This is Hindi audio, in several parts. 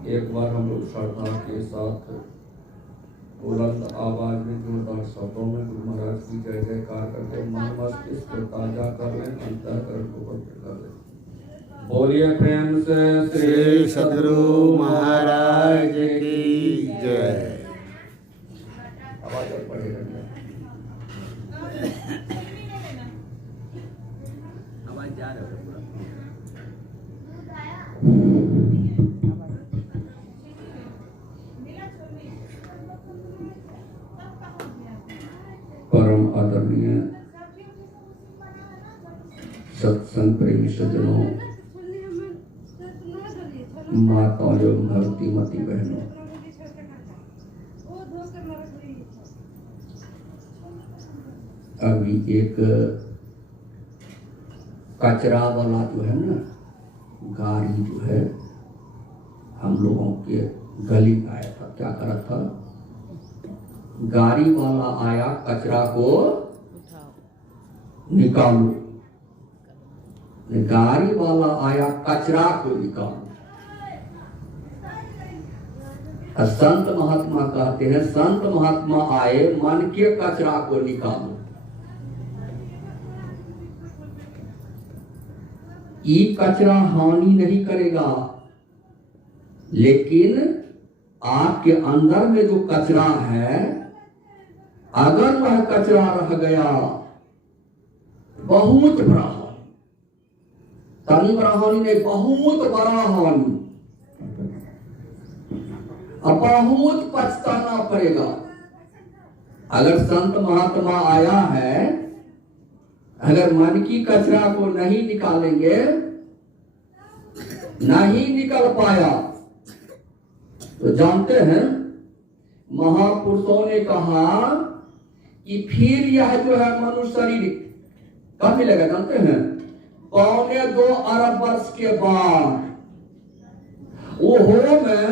एक बार हम लोग श्रद्धा के साथ बुलंद आवाज में जोरदार शब्दों में गुरु महाराज की जय जयकार करके मन मस्तिष्क को ताजा कर लें, अंतःकरण को पवित्र कर लें। बोलिए प्रेम से श्री सद्गुरु महाराज की जय। आवाज और पढ़े रहिए। आवाज जा रहा है पूरा। परम आदरणीय सत्संग प्रेमी सज्जनों, माताओं एवं भक्ति मती बहनों, अभी एक कचरा वाला जो है ना गाड़ी जो है हम लोगों के गली में आया था। क्या करा था? गाड़ी वाला आया, कचरा को निकालो। गाड़ी वाला आया, कचरा को निकालो। संत महात्मा कहते हैं, संत महात्मा आए, मन के कचरा को निकालो। ये कचरा हानि नहीं करेगा, लेकिन आपके अंदर में जो कचरा है, अगर वह कचरा रह गया, बहुत बड़ा हानि, तनी बड़ा हानि नहीं, बहुत बड़ा हानि, अब बहुत पछताना पड़ेगा। अगर संत महात्मा आया है, अगर मन की कचरा को नहीं निकालेंगे, नहीं निकल पाया, तो जानते हैं महापुरुषों ने कहा कि फिर यह जो है मनुष्य शरीर कब मिलेगा? जानते हैं 2.25 अरब वर्ष के बाद। वो हो में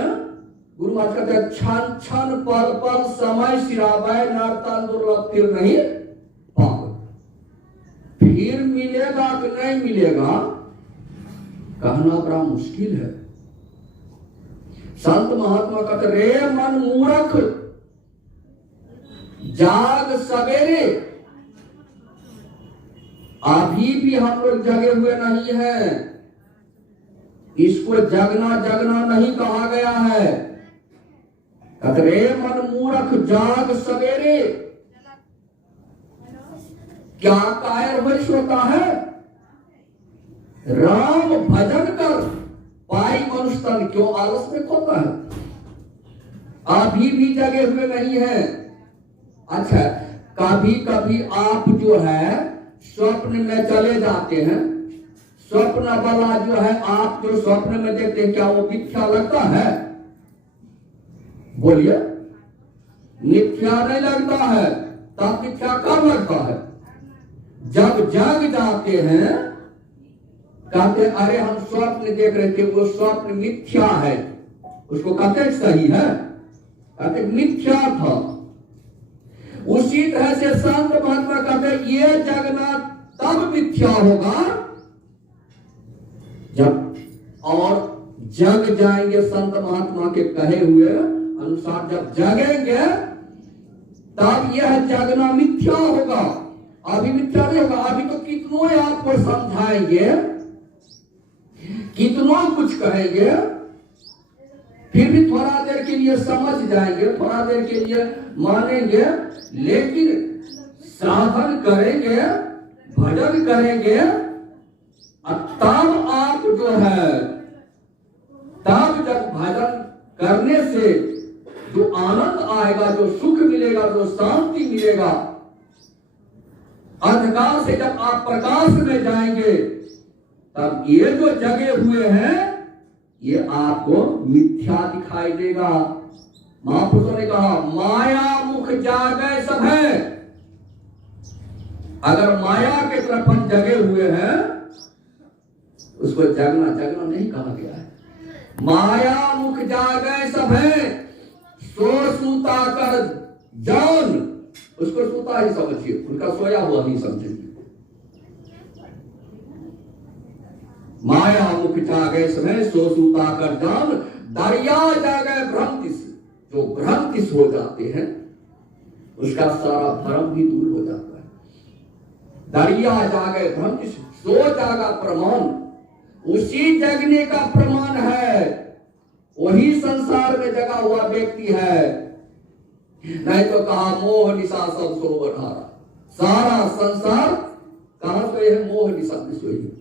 गुरु महाराज कहते हैं, क्षण क्षण पल पल समय सिरावै, नर्तन दुर्लभ फिर नहीं पावे। फिर मिलेगा कि नहीं मिलेगा कहना बड़ा मुश्किल है। संत महात्मा कहते, रे मन मूर्ख, जाग सवेरे। अभी भी हम लोग जगे हुए नहीं हैं। इसको जगना जगना नहीं कहा गया है। कहते, रे मन मूर्ख, जाग सवेरे। क्या कायर वश होता है? राम भजन कर पाई मनुष्य तन, क्यों आलस में खोता है? अभी भी जगे हुए नहीं है। अच्छा, कभी कभी आप जो है स्वप्न में चले जाते हैं। स्वप्न वाला जो है, आप जो स्वप्न में देखते हैं, क्या वो मिथ्या लगता है? बोलिए, मिथ्या नहीं लगता है। तब मिथ्या कब लगता है? जब जाग जाते हैं, कहते अरे हम स्वप्न देख रहे थे, वो स्वप्न मिथ्या है। उसको कहते सही है, कहते मिथ्या था। उसी तरह से संत महात्मा कहते ये जगना तब मिथ्या होगा जब, और जग जाएंगे संत महात्मा के कहे हुए अनुसार, जब जगेंगे तब यह जगना मिथ्या होगा। अभी मिथ्या नहीं होगा। अभी तो कितनों आपको समझाएंगे, कितनों कुछ कहेंगे, फिर भी थोड़ा देर के लिए समझ जाएंगे, थोड़ा देर के लिए मानेंगे, लेकिन साधन करेंगे, भजन करेंगे, तब आप जो है, तब जब भजन करने से जो आनंद आएगा, जो सुख मिलेगा, जो शांति मिलेगा, अंधकार से जब आप प्रकाश में जाएंगे, तब ये जो जगे हुए हैं ये आपको मिथ्या दिखाई देगा। महापुरुषों ने कहा, माया मुख जागे सब है। अगर माया के तरफ हम जगे हुए हैं, उसको जगना जगना नहीं कहा गया है। माया मुख जागे सब है, सो सूता कर जान। उसको सूता ही समझिए, उनका सोया हुआ नहीं समझिए। माया मुख जागे समय, सो सूता कर जान, दरिया जागे भ्रमतिस, जो भ्रमतिस हो जाते हैं उसका सारा भ्रम भी दूर हो जाता है। दरिया जागे भ्रमतिस, सो जागा प्रमाण, उसी जगने का प्रमाण है, वही संसार में जगा हुआ व्यक्ति है। नहीं तो कहा मोह निशा सब सोवर हारा, सारा संसार कहां सोए है? मोह निशा में सोए है।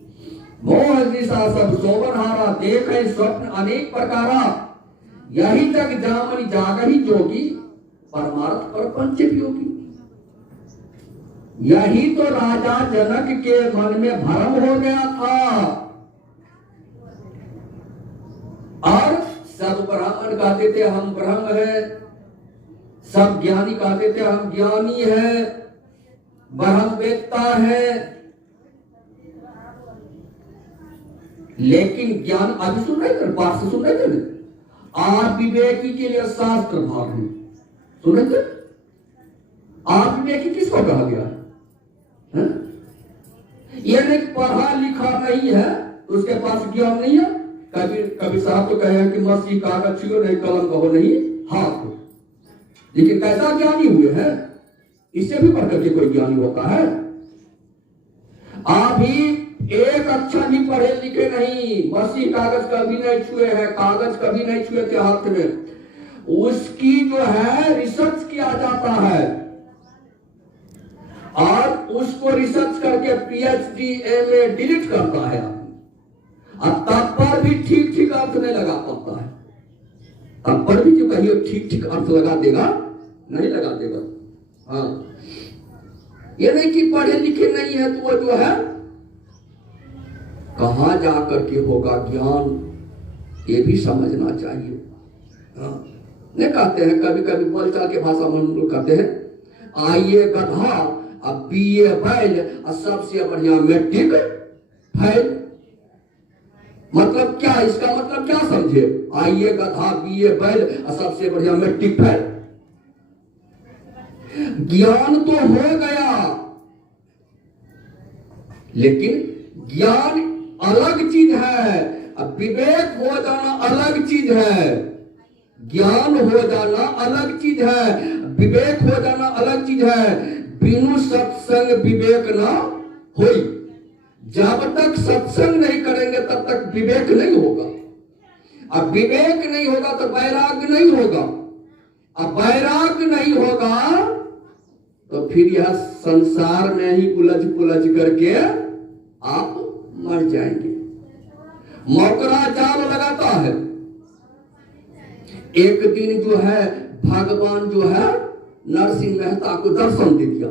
मोह निशा सब सोवर हारा, देखे स्वप्न अनेक प्रकारा, यही जग जामनी जागही जोगी, परमार्थ पर पंच योगी। यही तो राजा जनक के मन में भ्रम हो गया था, और सब ब्राह्मण कहते थे हम ब्रह्म हैं, सब ज्ञानी कहते थे हम ज्ञानी हैं, ब्रह्म वेत्ता है। लेकिन ज्ञान अभी सुन रहे थे, बात से सुन रहे थे, आप विवेकी के लिए शास्त्र भाग है, सुन रहे थे? आप विवेकी किसको कहा गया है? ये नहीं पढ़ा लिखा नहीं है तो उसके पास ज्ञान नहीं है। कभी साहब तो कहे कि मसीह कागज छुओ नहीं, कलम कहो नहीं हाथ, लेकिन कैसा ज्ञानी हुए हैं? इससे भी बढ़कर के कोई ज्ञानी होता है? आप ही एक अक्षर भी पढ़े लिखे नहीं, मसीह कागज कभी नहीं छुए हैं, कागज कभी नहीं छुए थे हाथ में, उसकी जो है रिसर्च किया जाता है, और उसको रिसर्च करके पीएचडी एमए डिलीट करता है, और तब पर भी ठीक ठीक अर्थ नहीं लगा पाता है। तब पर भी जो कहिए ठीक ठीक अर्थ लगा देगा, नहीं लगा देगा। हाँ, ये नहीं कि पढ़े लिखे नहीं है तो वो जो है कहां जाकर के होगा ज्ञान, ये भी समझना चाहिए। हाँ, नहीं कहते हैं कभी कभी बोलचाल के भाषा में हम लोग कहते हैं आइए गधा, अब बीए बैल, और सबसे बढ़िया मैट्रिक फैल। मतलब क्या, इसका मतलब क्या समझे? आइए गधा, बीए बैल, और सबसे बढ़िया मैट्रिक फैल। ज्ञान तो हो गया, लेकिन ज्ञान अलग चीज है, अब विवेक हो जाना अलग चीज है। ज्ञान हो जाना अलग चीज है, विवेक हो जाना अलग चीज है। बिनु सत्संग विवेक ना होई, जब तक सत्संग नहीं करेंगे तब तक विवेक नहीं होगा, अब विवेक नहीं होगा तो वैराग्य नहीं होगा, अब वैराग्य नहीं होगा तो फिर यह संसार में ही उलझ पुलझ करके आप मर जाएंगे। मौकरा जाल लगाता है। एक दिन जो है भगवान जो है नरसिंह मेहता को दर्शन दे दिया।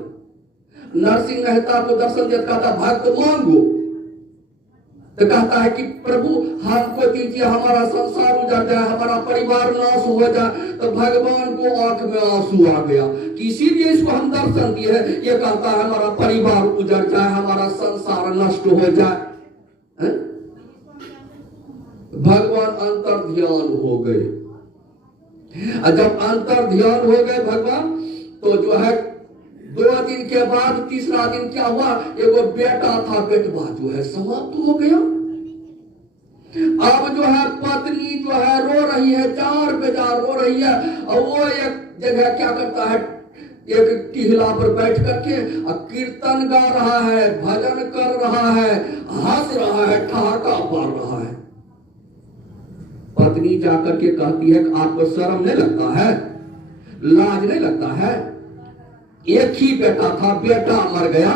नरसिंह मेहता को दर्शन दिया, कहता भक्त मांगो, तो कहता है कि प्रभु हमको दीजिए, हमारा संसार उजड़ जाए, हमारा परिवार नाश हो जाए। तो भगवान को आंख में आंसू आ गया कि इसीलिए इसको हम दर्शन दिए हैं। ये कहता है हमारा परिवार उजड़ जाए, हमारा संसार नष्ट हो जाए। भगवान अंतर ध्यान हो गए, और जब अंतर ध्यान हो गए भगवान, तो जो है 2 दिन के बाद तीसरा दिन क्या हुआ, एगो बेटा था, बेटवा जो है समाप्त हो गया। अब जो है पत्नी जो है रो रही है, जार बेजार रो रही है, और वो एक जगह क्या करता है, एक टिहला पर बैठ करके कीर्तन गा रहा है, भजन कर रहा है, हंस रहा है, ठहाका मार रहा है। पत्नी जाकर के कहती है कि आपको शर्म नहीं लगता है, लाज नहीं लगता है? एक ही बेटा था, बेटा मर गया,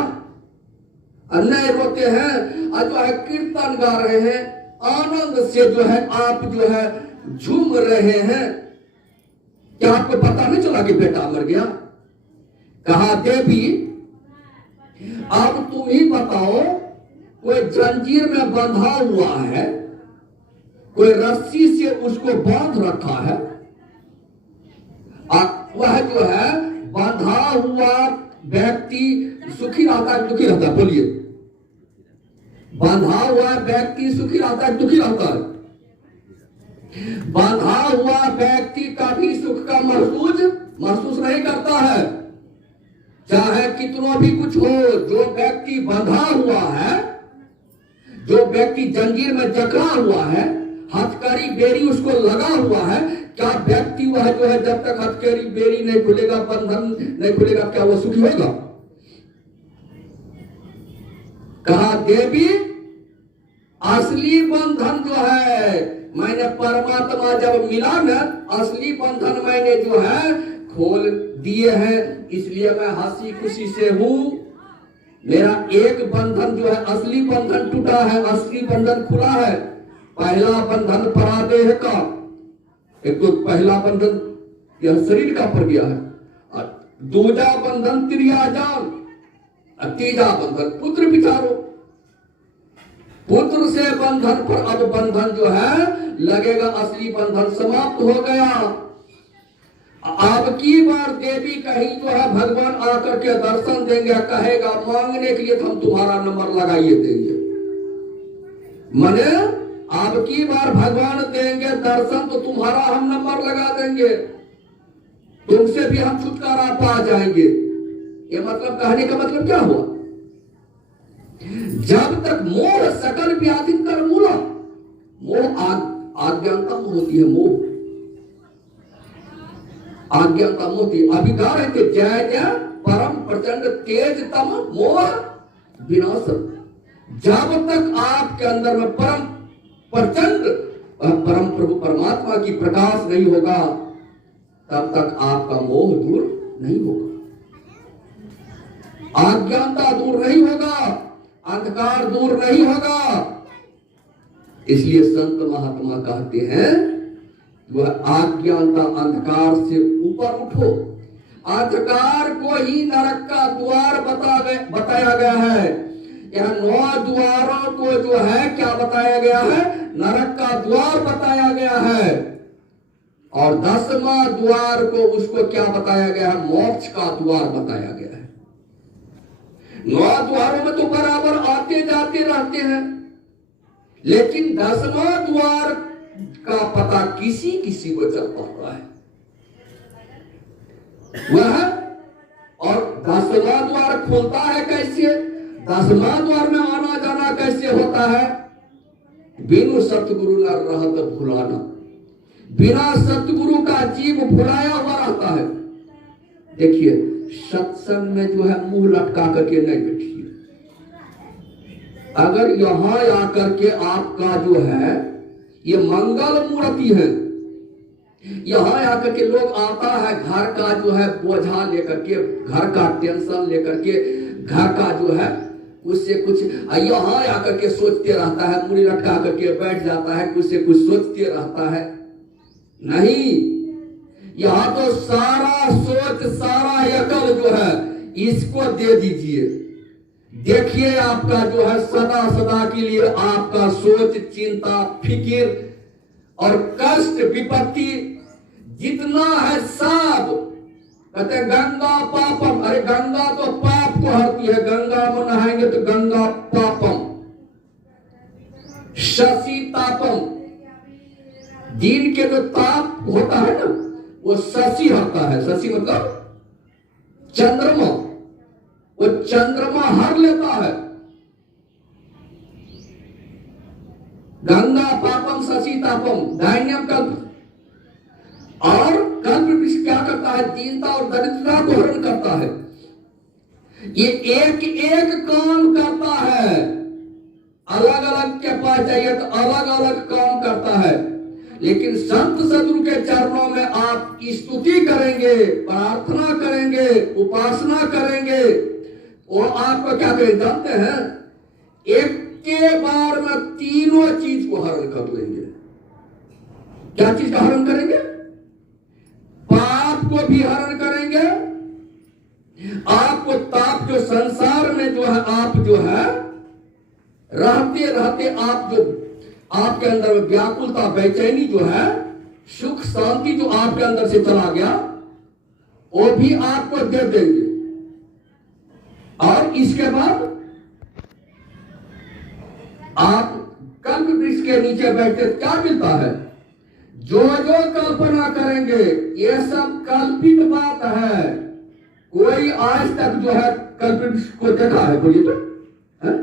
नहीं रोते हैं, और जो है कीर्तन गा रहे हैं, आनंद से जो है आप जो है झूम रहे हैं। क्या आपको पता नहीं चला कि बेटा मर गया? कहा देवी अब तुम ही बताओ, कोई जंजीर में बंधा हुआ है, कोई रस्सी से उसको बांध रखा है, वह जो है बांधा हुआ व्यक्ति सुखी रहता है दुखी रहता है? बोलिए, बांधा हुआ व्यक्ति सुखी रहता है दुखी रहता है? बांधा हुआ व्यक्ति कभी सुख का महसूस नहीं करता है, चाहे कितना भी कुछ हो। जो व्यक्ति बंधा हुआ है, जो व्यक्ति जंजीर में जकड़ा हुआ है, हथकड़ी बेरी उसको लगा हुआ है, क्या व्यक्ति वह जो है जब तक हथकड़ी बेरी नहीं खुलेगा, बंधन नहीं खुलेगा, क्या वो सुखी होगा? कहा देवी असली बंधन जो है मैंने परमात्मा जब मिला ना, असली बंधन मैंने जो है खोल दिए हैं, इसलिए मैं हंसी खुशी से हूं। मेरा एक बंधन जो है असली बंधन टूटा है, असली बंधन खुला है। पहला बंधन परादेह का, एक तो पहला बंधन यह शरीर का पड़ गया है, और दूसरा बंधन त्रियाजान, और तीसरा बंधन पुत्र विचारो। पुत्र से बंधन पर अब बंधन जो है लगेगा, असली बंधन समाप्त हो गया। अब की बार देवी कहीं जो है भगवान आकर के दर्शन देंगे, कहेगा मांगने के लिए तो हम तुम्हारा नंबर लगाइए देंगे। मने अब की बार भगवान देंगे दर्शन तो तुम्हारा हम नंबर लगा देंगे, तुमसे भी हम छुटकारा पा जाएंगे। ये मतलब कहने का मतलब क्या हुआ? जब तक मोह सकल व्याधि कर मूला, मोह आज्ञाता होती है, मोह आज्ञाता होती। अभी गा रहे थे जय जय परम प्रचंड तेज तम मोह विनाश। जब तक आपके अंदर में परम प्रचंड परम प्रभु परमात्मा की प्रकाश नहीं होगा, तब तक आपका मोह दूर नहीं होगा, अज्ञानता दूर नहीं होगा, अंधकार दूर नहीं होगा। इसलिए संत महात्मा कहते हैं वह अज्ञानता अंधकार से ऊपर उठो। अंधकार को ही नरक का द्वार बताया गया है। यह 9 द्वारों को जो है क्या बताया गया है? नरक का द्वार बताया गया है। और 10वां द्वार को उसको क्या बताया गया है? मोक्ष का द्वार बताया गया है। 9 द्वारों में तो बराबर आते जाते रहते हैं, लेकिन 10वां द्वार का पता किसी किसी को चल पाता है वह। और 10वां द्वार खोलता है कैसे? 10वां द्वार में आना जाना कैसे होता है? बिनु सतगुरु न रहत भुलाना। बिना सतगुरु का जीव भुलाया हुआ रहता है। देखिए सत्संग में जो है मुंह लटका करके नहीं बैठिए। अगर यहां आकर के आपका जो है ये मंगल मूर्ति है, यहां आकर के लोग आता है घर का जो है बोझा लेकर के, घर का टेंशन लेकर के, घर का जो है उससे कुछ यहां आकर के सोचते रहता है, मुड़ी लटका करके बैठ जाता है, कुछ से कुछ सोचते रहता है। नहीं, यहां तो सारा सोच, सारा यकल जो है इसको दे दीजिए। देखिए आपका जो है सदा सदा के लिए आपका सोच, चिंता, फिक्र और कष्ट, विपत्ति जितना है सब, कहते गंगा पापम। अरे गंगा तो पाप को हरती है, गंगा में नहाएंगे तो गंगा पापम। शशि तापम, दिन के जो ताप होता है ना वो शशि हरता है। शशि मतलब चंद्रमा, वो चंद्रमा हर लेता है। गंगा पापम शशि तापम दैन्यम कल्प। और कल्प वृक्ष क्या करता है? दीनता और दरिद्रता को हरण करता है। ये एक एक काम करता है, अलग अलग के पास चाहिए तो अलग अलग काम करता है। लेकिन संत सदगुरु के चरणों में आप स्तुति करेंगे, प्रार्थना करेंगे, उपासना करेंगे, वो आपको क्या करें जानते हैं? एक के बार में तीनों चीज को हरण कर लेंगे। क्या चीज का हरण करेंगे? पाप को भी हरण करेंगे, आपको ताप जो संसार में जो है आप जो है रहते रहते आप जो आपके अंदर व्याकुलता, बेचैनी जो है, सुख शांति जो आपके अंदर से चला गया वो भी आपको दे देंगे। और इसके बाद आप कल्प वृक्ष के नीचे बैठे क्या मिलता है? जो जो कल्पना करेंगे ये सब कल्पित बात है। कोई आज तक जो है कल्प वृक्ष को देखा है? बोलिए तो, है?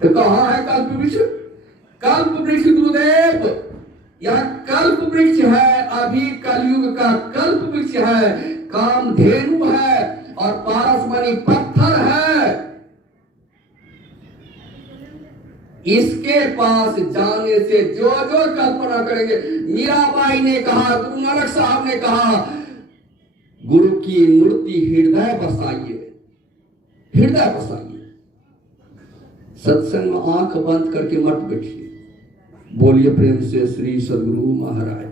तो कहां है कल्प वृक्ष? कल्प वृक्ष गुरुदेव, यह कल्प वृक्ष है, अभी कलयुग का कल्प वृक्ष है, कामधेनु है और पारसमणि पत्थर है। इसके पास जाने से जो जो कल्पना करेंगे, मीराबाई ने कहा, गुरु नानक साहब ने कहा, गुरु की मूर्ति हृदय बसाइए, हृदय बसाइए। सत्संग में आंख बंद करके मत बैठिए। बोलिए प्रेम से श्री सद्गुरु महाराज।